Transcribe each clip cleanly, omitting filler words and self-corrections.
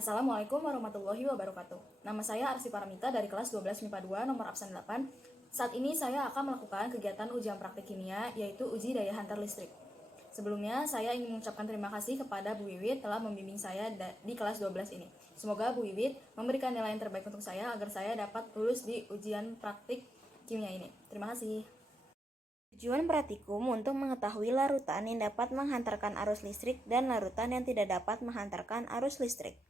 Assalamualaikum warahmatullahi wabarakatuh. Nama saya Arsi Paramita dari kelas 12 MIPA 2 nomor absen 8. Saat ini saya akan melakukan kegiatan ujian praktik kimia yaitu uji daya hantar listrik. Sebelumnya saya ingin mengucapkan terima kasih kepada Bu Wiwit telah membimbing saya di kelas 12 ini. Semoga Bu Wiwit memberikan nilai yang terbaik untuk saya agar saya dapat lulus di ujian praktik kimia ini. Terima kasih. Tujuan praktikum untuk mengetahui larutan yang dapat menghantarkan arus listrik dan larutan yang tidak dapat menghantarkan arus listrik.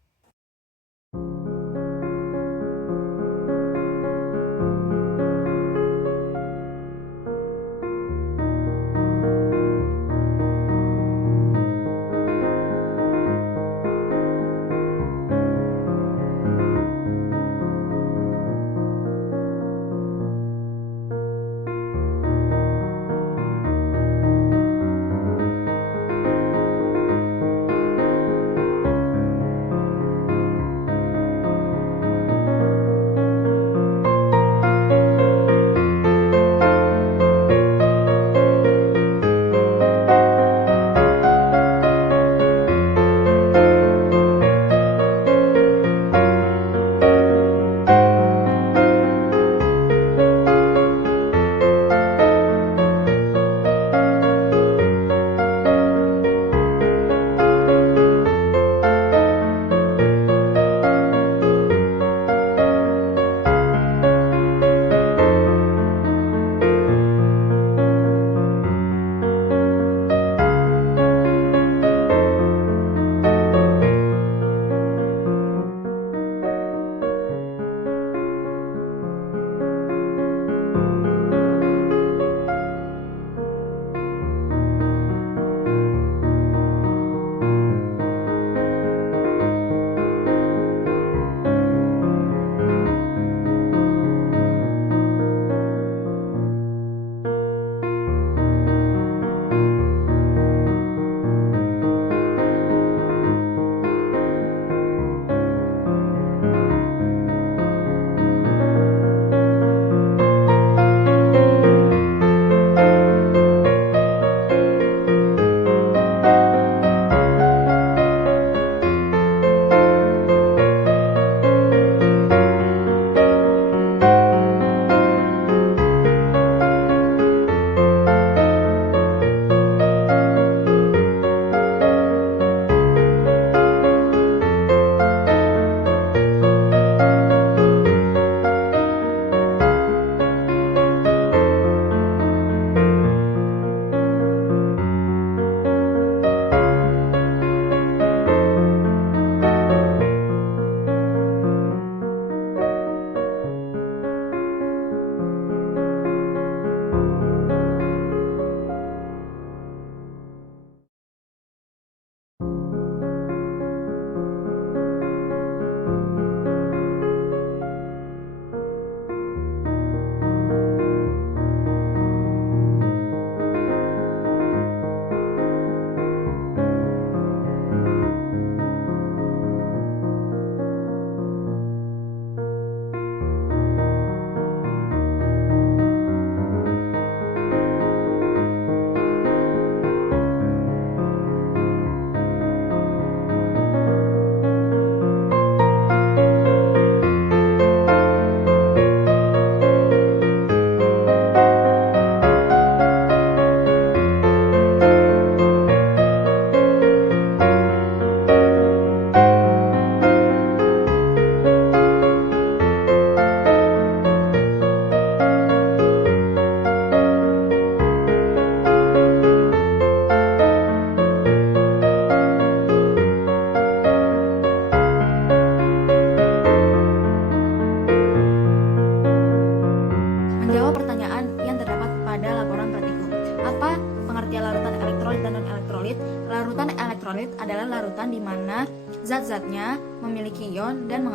Menjawab pertanyaan yang terdapat pada laporan praktikum. Apa pengertian larutan elektrolit dan non-elektrolit? Larutan elektrolit adalah larutan di mana zat-zatnya memiliki ion dan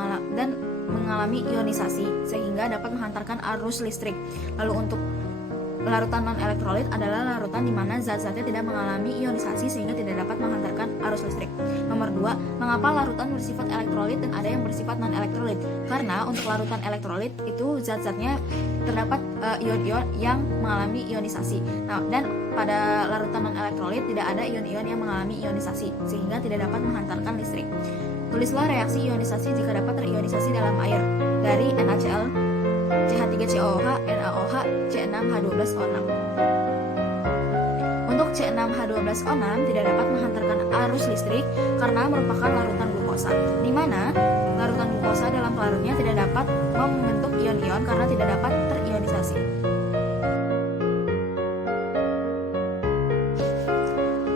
mengalami ionisasi sehingga dapat menghantarkan arus listrik. Lalu untuk larutan non-elektrolit adalah larutan di mana zat-zatnya tidak mengalami ionisasi sehingga tidak dapat menghantarkan arus listrik. Nomor 2, mengapa larutan bersifat elektrolit dan ada yang bersifat non-elektrolit? Karena untuk larutan elektrolit itu zat-zatnya terdapat ion-ion yang mengalami ionisasi. Nah, dan pada larutan non-elektrolit tidak ada ion-ion yang mengalami ionisasi sehingga tidak dapat menghantarkan listrik. Tulislah reaksi ionisasi jika dapat terionisasi dalam air dari NaCl, CH3COOH, NaOH, C6H12O6. Untuk C6H12O6 tidak dapat menghantarkan arus listrik karena merupakan larutan glukosa, di mana larutan glukosa dalam pelarutnya tidak dapat membentuk ion-ion karena tidak dapat terionisasi.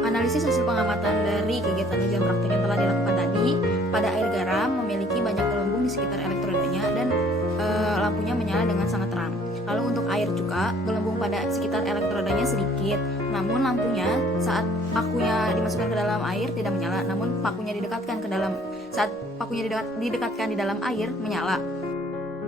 Analisis hasil pengamatan dari kegiatan ujian praktek yang telah dilakukan tadi, pada air garam memiliki banyak gelembung di sekitar elektrodanya dan lampunya menyala dengan sangat terang. Lalu untuk air cuka, gelembung pada sekitar elektrodanya sedikit, namun lampunya saat pakunya dimasukkan ke dalam air tidak menyala, namun pakunya didekatkan ke dalam saat pakunya didekatkan di dalam air menyala.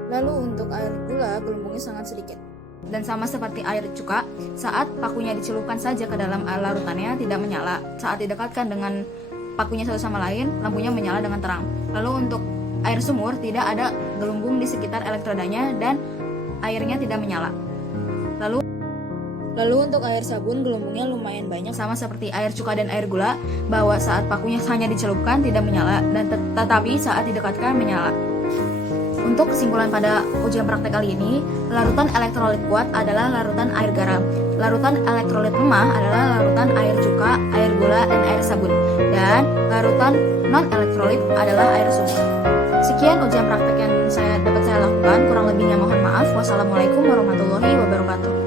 Lalu untuk air gula, gelembungnya sangat sedikit. Dan sama seperti air cuka, saat pakunya dicelupkan saja ke dalam larutannya tidak menyala. Saat didekatkan dengan pakunya satu sama lain, lampunya menyala dengan terang. Lalu untuk air sumur, tidak ada gelembung di sekitar elektrodanya dan airnya tidak menyala. Lalu untuk air sabun, gelembungnya lumayan banyak, sama seperti air cuka dan air gula, bahwa saat pakunya hanya dicelupkan tidak menyala, dan tetapi saat didekatkan menyala. Untuk kesimpulan pada ujian praktek kali ini, larutan elektrolit kuat adalah larutan air garam. Larutan elektrolit lemah adalah larutan air cuka, air gula, dan air sabun. Dan larutan non-elektrolit adalah air sumur. Sekian ujian praktek yang dapat saya lakukan. Kurang lebihnya mohon maaf. Wassalamualaikum warahmatullahi wabarakatuh.